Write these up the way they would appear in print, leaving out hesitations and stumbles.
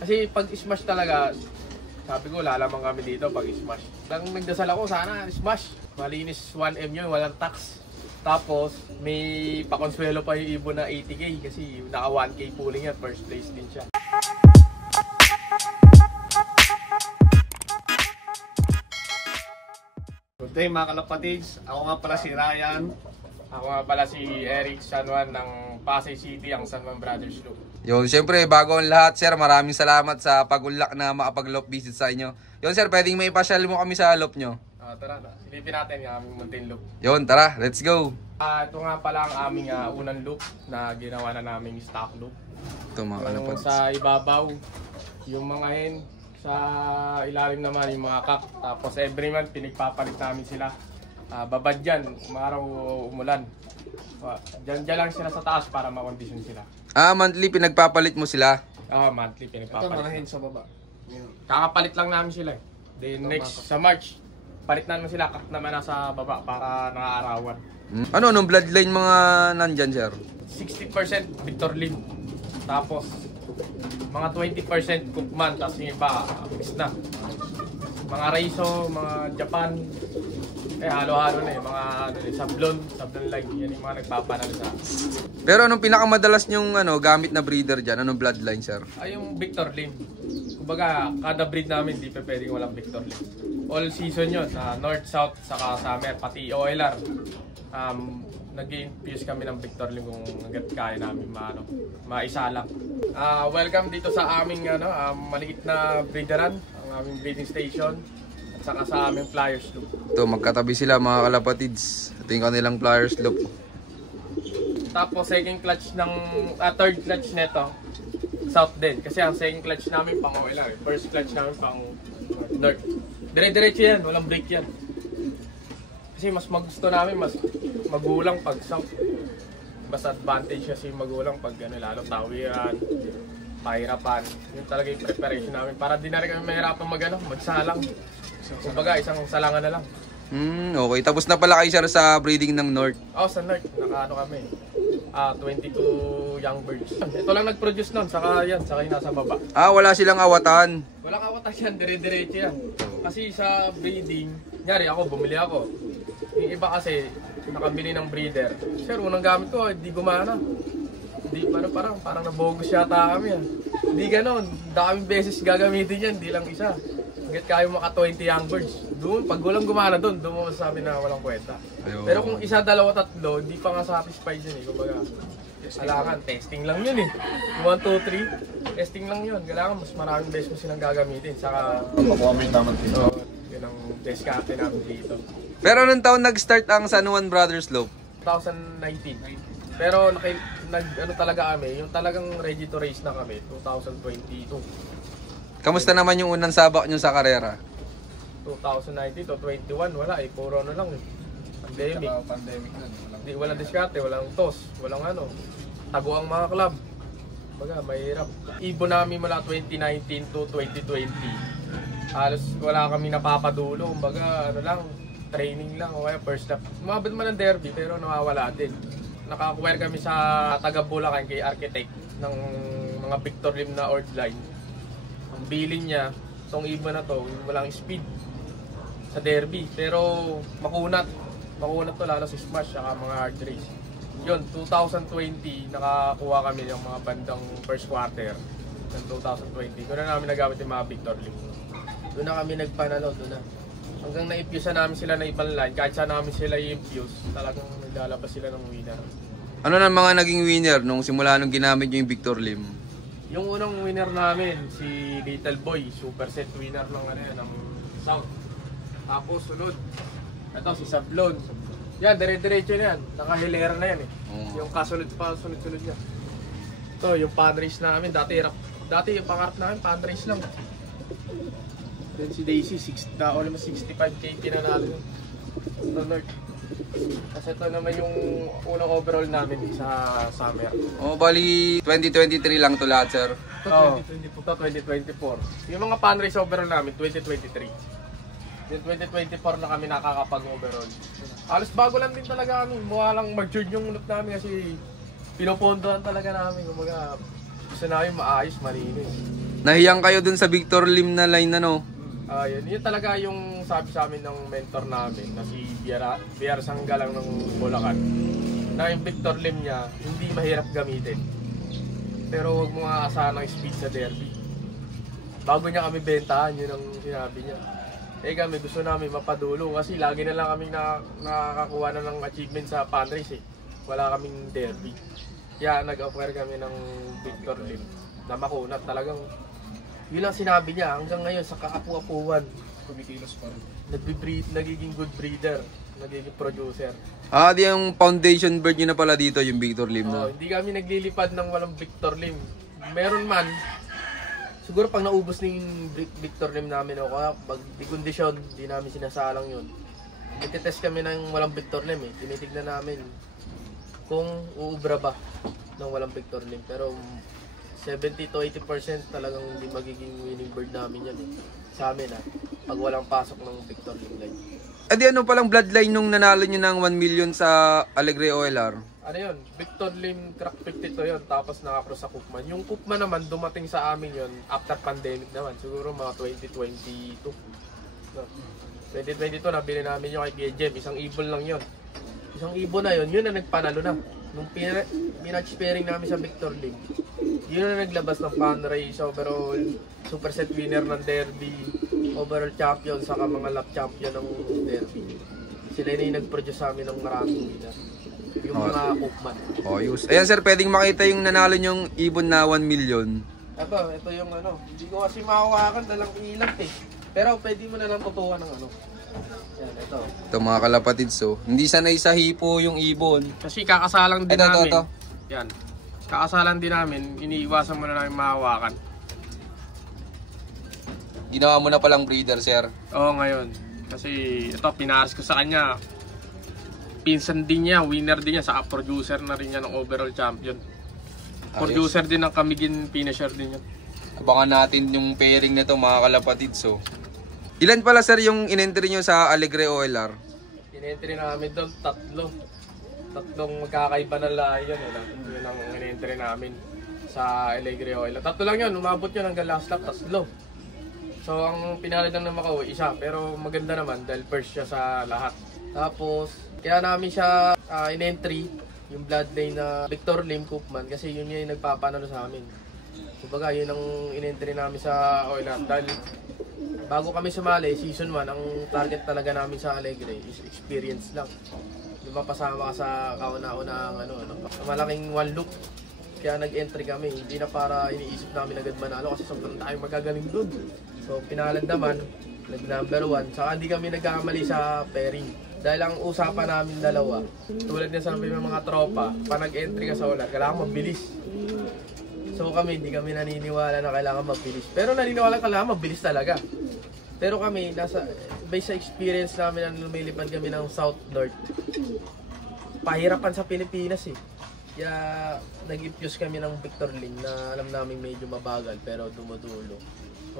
Kasi pag smash talaga, sabi ko lalamang kami dito pag smash. Nang nagdasal ako, sana smash. Malinis 1M yun, walang tax. Tapos may pakonsuelo pa yung ibon na 80k kasi naka 1k pooling yan, first place din siya. Good day mga kalapatids, ako nga pala si Ryan. Ako nga pala si Eric San Juan ng Pasay City, ang San Juan Brothers Loop. Yun, siyempre, bago ang lahat, sir, maraming salamat sa pag-unlock na makapag-loop visit sa inyo. Yun, sir, pwedeng may ipasyal mo kami sa loop nyo. Tara, silipin natin yung aming mountain loop. Yun, tara, let's go. Ito nga pala ang aming unang loop na ginawa na naming stock loop. Ito mga Yung kalapatids. sa ibabaw, yung mga hen, sa ilalim naman yung mga kak. Tapos every month pinagpapalit namin sila. Babad dyan, umaraw umulan. Dyan lang sila sa taas para makondisyon sila. Monthly, pinagpapalit mo sila? Monthly Ito pinagpapalit. mga hen sa baba. Yun. Kakapalit lang namin sila eh. Then next, sa March, palit namin sila, kak naman nasa baba para nakaarawan. Ano, anong bloodline mga nandyan, sir? 60% Victor Lim. Tapos, mga 20% Cookman, tapos yung iba, mix na. Mga Raiso, mga Japan, halo-halo na mga sablon line, yan yung mga nagpapanalo sa akin. Pero anong pinakamadalas nyong gamit na breeder dyan? Anong bloodline, sir? Yung Victor Lim. Kumbaga, kada breed namin, di pa pwedeng walang Victor Lim. All season yun, North, South, saka Summer, pati OLR. Nag-infuse kami ng Victor Lim kung hanggat kaya namin maisa lang. Welcome dito sa aming maliit na breederan, ang aming breeding station, at saka sa aming Flyers Loop. Ito, magkatabi sila mga kalapatids. Ito yung kanilang Flyers Loop. Tapos third clutch neto, South din. Kasi ang second clutch namin pang OLR, first clutch namin pang North. Dire-diretso yan, walang break yan. Kasi mas magusto namin, mas magulang pag South. Mas advantage kasi magulang pag lalo tawiran, pahirapan. Yun talaga yung preparation namin. Para di na rin kami mahirapan magsalang. Kumbaga, isang salangan na lang. Okay. Tapos na pala kayo, sir, sa breeding ng North. Sa North, kami. 22 young birds. Ito lang nag-produce nun, saka yung nasa baba. Wala silang awatan. Walang awatan yan, dire-diretso yan. Kasi sa breeding, nyari bumili ako. Yung iba kasi, nakabili ng breeder. Sir, unang gamit ko, hindi gumana. Hindi, parang nabogus yata kami. Hindi ganon, daming beses gagamitin yan, hindi lang isa. Hanggat kayo maka 20 young birds. Doon, pag walang gumana doon mo masasabi na walang kwenta. Ayun. Pero kung isa, dalawa, tatlo, hindi pa nga satisfied yun eh. Kumbaga, kailangan, testing lang yun eh. 1, 2, 3, testing lang yun. Kailangan mas maraming beses mo silang gagamitin. Saka, Makuha mo yung tamang dito. yun ang discarte namin dito. Pero anong taon nag-start ang San Juan Brothers Loop? 2019. Pero talaga kami, yung talagang ready to race na kami, 2022. Kamusta naman yung unang sabak nyo sa karera? 2019 to 21, wala eh, puro lang eh. Pandemic. Pandemic na. Walang diskarte, walang tos, walang tago ang mga club. Baga, mahirap. Ibon namin mula 2019 to 2020. Halos wala kami napapadulo, kumbaga training lang o kaya first step. Umabot man ng derby pero nawawala din. Naka-acquire kami sa taga Bulacan kay architect ng mga Victor Lim na ordline. Ang bilin niya, itong ibon na to, walang speed sa derby. Pero makunat to lalo sa smash at mga hard race. Yun, 2020, nakakuha kami ng mga bandang first quarter ng 2020. Doon na namin nagamit yung mga Victor Lim. Doon na kami nagpanalo, doon na. Hanggang na-infuse namin sila na ibang line, kahit saan namin sila i-infuse, talagang naglalabas sila ng winner. Ano na mga naging winner nung simula nung ginamit nyo yung Victor Lim? Yung unang winner namin, si Little Boy, super set winner ng South. Tapos sunod, ito si Sablon. Yan, dire-diretso na yan. Nakahilera na yan eh. Yung sunod-sunod niya. Ito, yung pan race namin, dati yung pangarap namin, pan race lang. Then si Daisy, almost 65k pinanalo yun. Ito, North. Kasi ito naman yung unang overall namin sa summer. Bali 2023 lang to lahat, sir. Ito 2024. Yung mga pan race overall namin, 2023. Then 2024 na kami nakakapag-overall. Halos bago lang din talaga kami. Mukha lang matured yung unot namin kasi pinupondohan talaga namin. Kumbaga, gusto namin maayos, malinis. Nahiyang kayo dun sa Victor Lim na line ano? Yun talaga yung sabi sa amin ng mentor namin na si Biar Sanggalang ng Bulacan. Na yung Victor Lim niya, hindi mahirap gamitin. Pero huwag mo aasahan ng speed sa derby. Bago niya kami bentahan, yun ang sinabi niya. Kami gusto namin mapadulo kasi lagi na lang kami nakakakuha na ng achievement sa fan race eh. Wala kaming derby. Kaya nag-offer kami ng Victor Lim na makunat talagang. Yun lang sinabi niya hanggang ngayon sa kaapu-apuan. Kumikilos pa rin. Nagiging good breeder, nagiging producer. Di yung foundation bird nyo na pala dito, yung Victor Lim na. Hindi kami naglilipad ng walang Victor Lim. Meron man, siguro pag naubos na yung Victor Lim namin o kaya pag di kondisyon, di namin sinasalang yun. Nagtitest kami ng walang Victor Lim eh. Tinitignan namin kung uubra ba ng walang Victor Lim. Pero 70 to 80% talagang hindi magiging winning bird namin yan eh. Sa amin pag walang pasok ng Victor Lim line. Ano palang bloodline nung nanalo nyo ng 1 million sa Alegre OLR? Ano yun? Victor Lim Crack 52 yun, tapos nakakross sa Cookman. Yung Cookman naman, dumating sa amin yun after pandemic naman. Siguro mga 2022. No. 2022, nabili namin yung kay Kuya Jem. Isang ibon lang yun. Isang ibon na yun, yun na nagpanalo na. Nung pinatch pairing namin sa Victor Lim, yun na naglabas ng fan race, overall superset winner ng derby, overall champion, saka mga lap champion ng derby. Sila na yung nag-produce sa amin ng maraming winner. Yung mga Cookman. Yus. Ayan sir, pwedeng makita yung nanalo nyong ibon na 1 million. Ito yung hindi ko kasi mahawakan, dalang ilat eh. Pero pwede mo na lang tutukan ng Yan, ito. Ito mga kalapatids, hindi sanay sa hipo yung ibon. Kasi kakasalang din namin. Ito. Yan. Kakasalan din namin, iniiwasan mo na namin mahawakan. Ginawa mo na palang breeder, sir. Oo, ngayon. Kasi ito, pinaras ko sa kanya. Pinsan din niya, winner din niya, saka producer na rin niya ng overall champion. Producer din ng Kamigin, finisher din yan. Abangan natin yung pairing na to mga kalapatids. Ilan pala sir yung in-entry nyo sa Alegre OLR? In-entry namin doon, tatlong magkakaiba na lahi yun. Yun ang in-entry namin sa Alegre OLR. Tatlo lang yun, umabot yun hanggang last lap, tatlo. So ang pinalit lang ng Macau, isa. Pero maganda naman dahil first siya sa lahat. Tapos, kaya namin siya in-entry, yung bloodline na Victor Lim Cookman, kasi yun yung nagpapanalo sa amin. Kumbaga, yun ang in-entry namin sa OLR. Dahil bago kami sumali, season 1, ang target talaga namin sa Alegre is experience lang. Di ba pasama ka sa kauna-unang malaking one loop. Kaya nag-entry kami, hindi na para iniisip namin agad manalo kasi sobrang tayong magagaling dun. So pinalad naman, nag-number 1, saka hindi kami nagkakamali sa pairing. Dahil ang usapan namin dalawa, tulad niya sabi ng mga tropa, pa nag-entry ka sa OLR, kailangan mabilis. So kami, hindi kami naniniwala na kailangan mabilis. Pero naniniwala kailangan mabilis talaga. Pero kami, based sa experience namin na lumilipad kami ng South-North, pahirapan sa Pilipinas eh. Kaya nag-infuse kami ng Victor Lim na alam namin medyo mabagal pero dumudulo.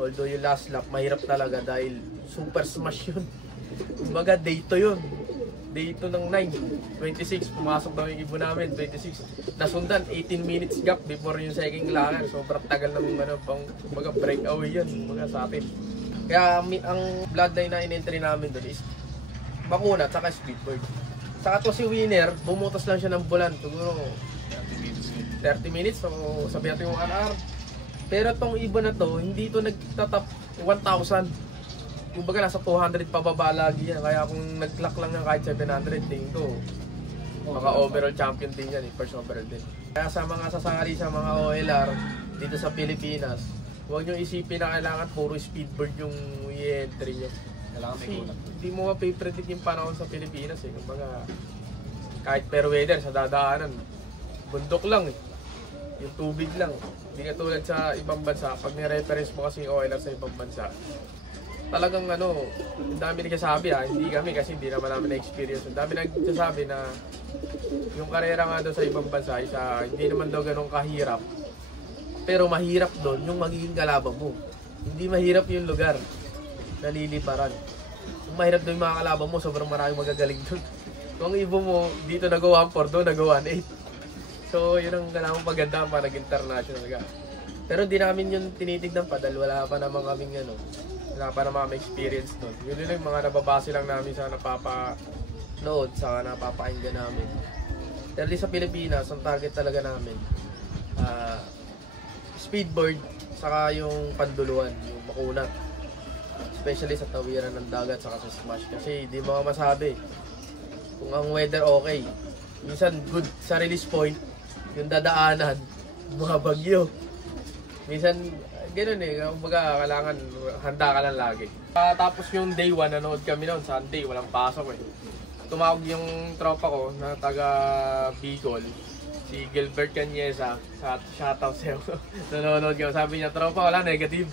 Although yung last lap, mahirap talaga dahil super smash yun. Kumbaga, day 2 yun. Day 2 ng 9, 26, pumasok daw yung ibon namin, 26. Nasundan, 18 minutes gap before yung second langer. Sobrang tagal ng kumbaga breakaway yun, kumbaga sa atin. Kaya ang bloodline na in-entry namin doon is Makunat, saka Speedbird. Saka to si Winner, bumutas lang siya ng bulan, siguro 30 minutes, so sabi natin yung 1 hour. Pero tong ibon na to, hindi to nagtatap 1,000. Kumbaga nasa 200 pababa lagi yan. Kaya kung nag-clock lang ng kahit 700, tingin ko maka overall champion din yan, first overall din. Kaya sa mga sasali sa mga OLR dito sa Pilipinas, huwag nyo isipin na kailangan puro Speedbird yung i-entry nyo. Kasi hindi mo mapipredict yung panahon sa Pilipinas eh. Kumbaga kahit fair weather sa dadaanan, bundok lang eh. Yung tubig lang. Hindi katulad sa ibang bansa. Pag ni-reference mo kasi yung OLR sa ibang bansa, talagang ang dami nagsasabi hindi kami kasi hindi naman namin na-experience. Ang dami nagsasabi na yung karera nga doon sa ibang bansa hindi naman daw ganun kahirap. Pero mahirap doon yung magiging kalaban mo. Hindi mahirap yung lugar na liliparan. Kung mahirap doon yung mga kalaban mo, sobrang maraming magagaling doon. Kung ibo mo, dito nag-1-4, doon nag-1-8. So yun ang kailangan maganda pa nag-international ka. Pero di namin yun tinitignan pa dahil wala pa naman kaming wala pa naman kami experience nun. Yun yung mga nababase lang namin sa napapanood, sa napapakinggan namin. Pero di sa Pilipinas, ang target talaga namin, speedboard, saka yung panduluan, yung makunat. Especially sa tawiran ng dagat, saka sa smash. Kasi di mo masabi kung ang weather okay. Minsan good sa release point, yung dadaanan, mga bagyo. Minsan, gano'n kumbaga kailangan handa ka lang lagi. Tapos yung day 1, nanood kami noon, Sunday, walang pasok Tumawag yung tropa ko na taga Bicol, si Gilbert Canyesa, shoutout sa'yo. Nanonood kami, sabi niya, tropa, wala, negative.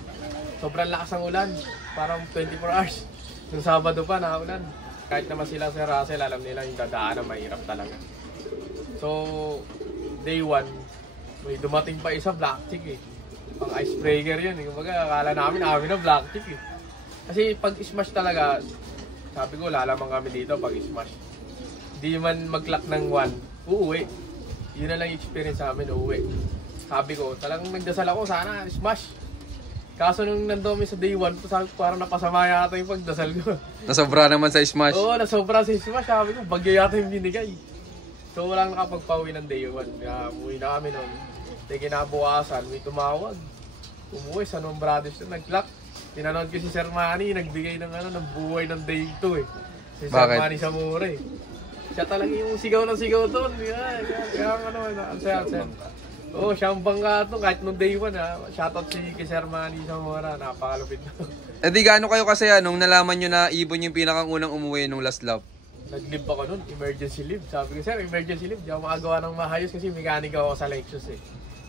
Sobrang lakas ng ulan, parang 24 hours. Yung Sabado pa, nakaulan. Kahit naman sila si Russell, alam nila yung dadaanan, mahirap talaga. So, day 1, may dumating pa isa, black chick Pang icebreaker yun. Kumbaga, akala namin na black chick Kasi pag smash talaga, sabi ko, lalaman kami dito pag smash. Hindi man mag-clock ng 1, uuwi. Yun na lang yung experience sa amin, uuwi. Sabi ko, talagang nagdasal ako, sana smash. Kaso nung nandoon sa day 1, parang napasama yata yung pagdasal ko. Nasobra naman sa smash? Oo, nasobra sa smash. Sabi ko, bagyo yata yung binigay. So walang nakapagpauwi ng day 1. Kaya umuwi na kami noon. Then kinabukasan, may tumawag. Umuwi sa Nung Brothers na nag-clock. Tinanood ko si Sir Manny, nagbigay ng ng buhay ng day 2 Si Sir Manny Samura Siya talaga yung sigaw ng sigaw doon. Kaya ang saya. Oo, siya ang bangga to kahit nung day 1 Shoutout si Sir Manny Samura, napakalupit Eh di gaano kayo kasi nung nalaman nyo na Ibon yung pinakang unang umuwi nung last lap? Nag-leave ako nun, emergency leave. Sabi ko, sir, emergency leave. Di ako makagawa ng mahayos kasi mechanic ako sa Lexus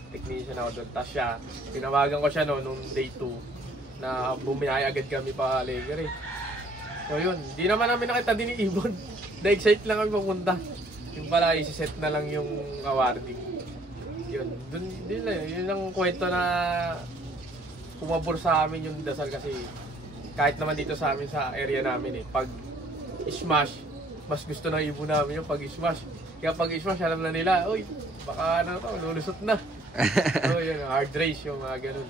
Technician ako doon. Tapos siya, tinawagan ko siya nung day 2 na buminay agad kami pa Alegre. So yun, di naman namin nakita din ni Ibon. Na-excite lang kami papunta. Yung pala, isi-set na lang yung awarding. Yun, dun, yun ang kwento na pumabor sa amin yung dasal kasi kahit naman dito sa amin sa area namin pag smash, mas gusto ng Ibon namin yung pag smash. Kaya pag smash, alam na nila, uy, baka lulusot na. So yun, hard race yung mga ganun.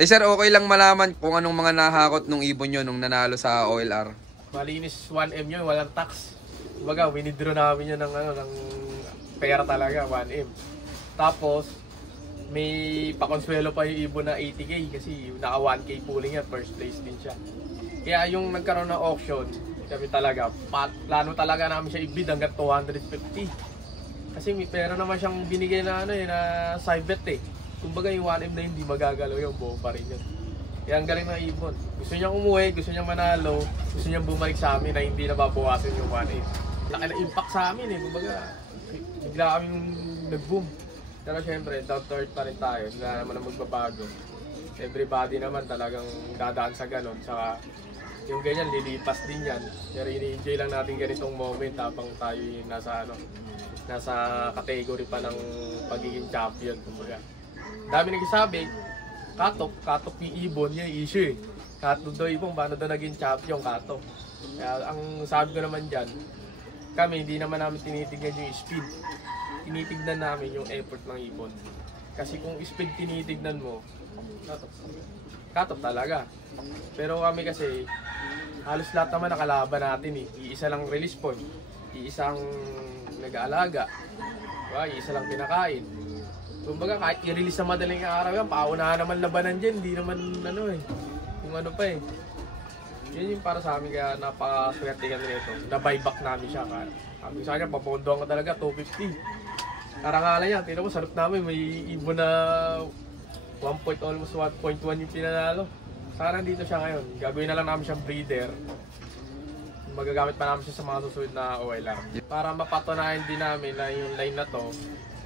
Eh sir, okay lang malaman kung anong mga nahakot nung Ibon nyo nung nanalo sa OLR? Malinis 1M yun, walang tax. Kumbaga, winidraw namin yun ng pera talaga, 1M. Tapos, may pakonsuelo pa yung Ibon na 80K kasi naka 1K pooling yan, first place din siya. Kaya yung nagkaroon ng auction, kami talaga, plano talaga namin siya i-bid hanggang 250. Kasi may pera naman siyang binigay na na side bet Kumbaga yung 1M na hindi magagalaw yung buo pa rin yun. Kaya ang galing ng Ibon. Gusto niyang umuwi, gusto niyang manalo, gusto niyang bumalik sa amin na hindi nababawasan yung 1M. Laki na impact sa amin Kumbaga, bigla kaming nag-boom. Pero syempre, down to earth pa rin tayo. Wala naman na magbabago. Everybody naman talagang dadaan sa ganon. Saka yung ganyan, lilipas din yan. Pero ini-enjoy lang natin ganitong moment habang tayo nasa category pa ng pagiging champion. Kumbaga. Dami nagsasabi, katok yung Ibon, yung issue Katok daw Ibon, paano daw naging champion, katok. Kaya ang sabi ko naman dyan, kami hindi naman namin tinitignan yung speed. Tinitignan namin yung effort ng Ibon. Kasi kung speed tinitignan mo, katok talaga. Pero kami kasi, halos lahat naman nakalaban natin Iisa lang release point, iisang nag-aalaga, iisa lang pinakain. Kumbaga kahit i-release sa madaling araw yan, paunahan naman labanan dyan, hindi naman yung Yun yung para sa amin, kaya napakaswerte kami nito. Na-buyback namin siya. Sabi sa kanya, papondohan ka talaga, 250. Karangalan yan, tignan mo, salot namin, may Ibon na almost 1.1 yung pinanalo. Sana dito siya ngayon, gagawin na lang namin siyang breeder. Magagamit pa namin siya sa mga susunod na OLR. Para mapatunayan din namin na yung line na to,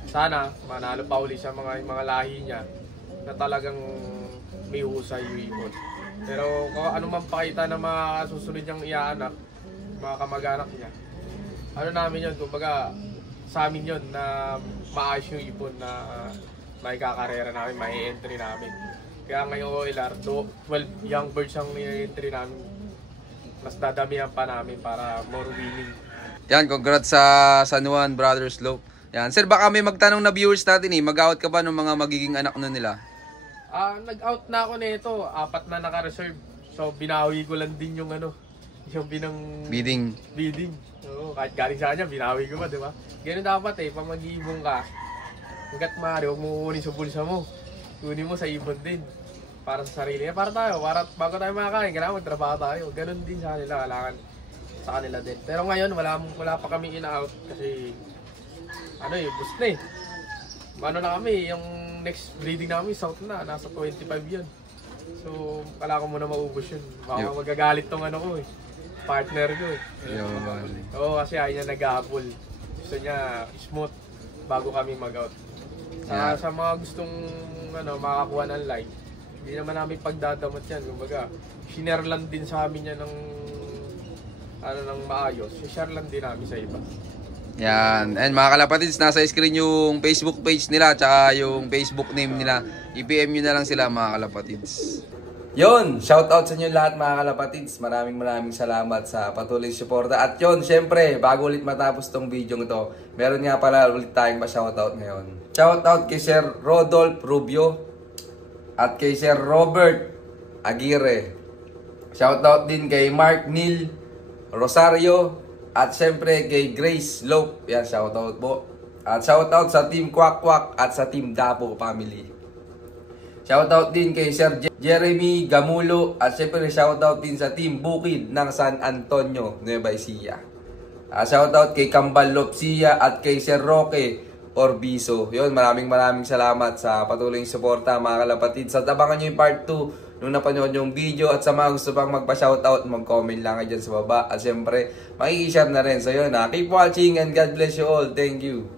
sana manalo pa uli sa mga lahi niya na talagang may husay yung Ibon. Pero kung ano man pakita na mga susunod niyang iaanak, mga kamag-anak niya, namin yun, kumbaga sa amin yun na maayos yung Ibon na may kakarera namin, may entry namin. Kaya ngayong OLR, 12 young birds ang entry namin, mas dadamihan pa namin para more winning. Yan, congrats sa San Juan Brothers Slope. Yan. Sir, baka may magtanong na viewers natin mag-out ka ba ng mga magiging anak nun nila? Nag-out na ako nito, 4 na naka-reserve. So binawi ko lang din yung yung Bidding. Oo, kahit galing sa kanya, binawi ko pa, di ba? Ganun dapat pag mag-iibon ka, hanggat maaari, huwag mo kukunin sa bulsa mo. Kunin mo sa ibon din. Para sa sarili. Para tayo, bago tayo makakain, kailangan magtrabaho tayo. Ganun din sa kanila, kailangan sa kanila din. Pero ngayon, wala pa kami in-out kasi, boost na na kami, yung next breeding namin, south na, nasa 25 yun. So, kailangan ko muna maubos yun. Baka magagalit tong partner ko Oo, kasi ayaw niya nag-ahabol. Gusto niya smooth bago kami mag-out. Sa mga gustong makakuha ng like, hindi naman namin pagdadamot yan. Kumbaga, share lang din sa amin yan ng maayos. Share lang din namin sa iba. Yan. And mga kalapatids, nasa screen yung Facebook page nila tsaka yung Facebook name nila. I-PM nyo na lang sila mga kalapatids. Yon, shoutout sa inyo lahat mga kalapatids. Maraming salamat sa patuloy suporta. At yon, syempre, bago ulit matapos tong video ito, meron nga pala ulit tayong pa-shoutout ngayon. Shoutout kay Sir Rodolph Rubio at kay Sir Robert Aguirre. Shoutout din kay Mark Neil Rosario at syempre kay Grace Lope. Yan, shoutout po. At shoutout sa Team Kwak Kwak at sa Team Dapo Family. Shoutout din kay Sir Jeremy Gamulo at syempre shoutout din sa Team Bukid ng San Antonio, Nueva Ecija. Shoutout kay Kambal Lopsia at kay Sir Roque Orbiso. Yun, maraming salamat sa patuloy yung suporta mga kalapatid. At abangan nyo yung part 2 nung napanood yung video. At sa mga gusto pang magpa-shoutout, mag-comment lang kayo dyan sa baba. At syempre, makikishare na rin. So yun, keep watching and God bless you all. Thank you.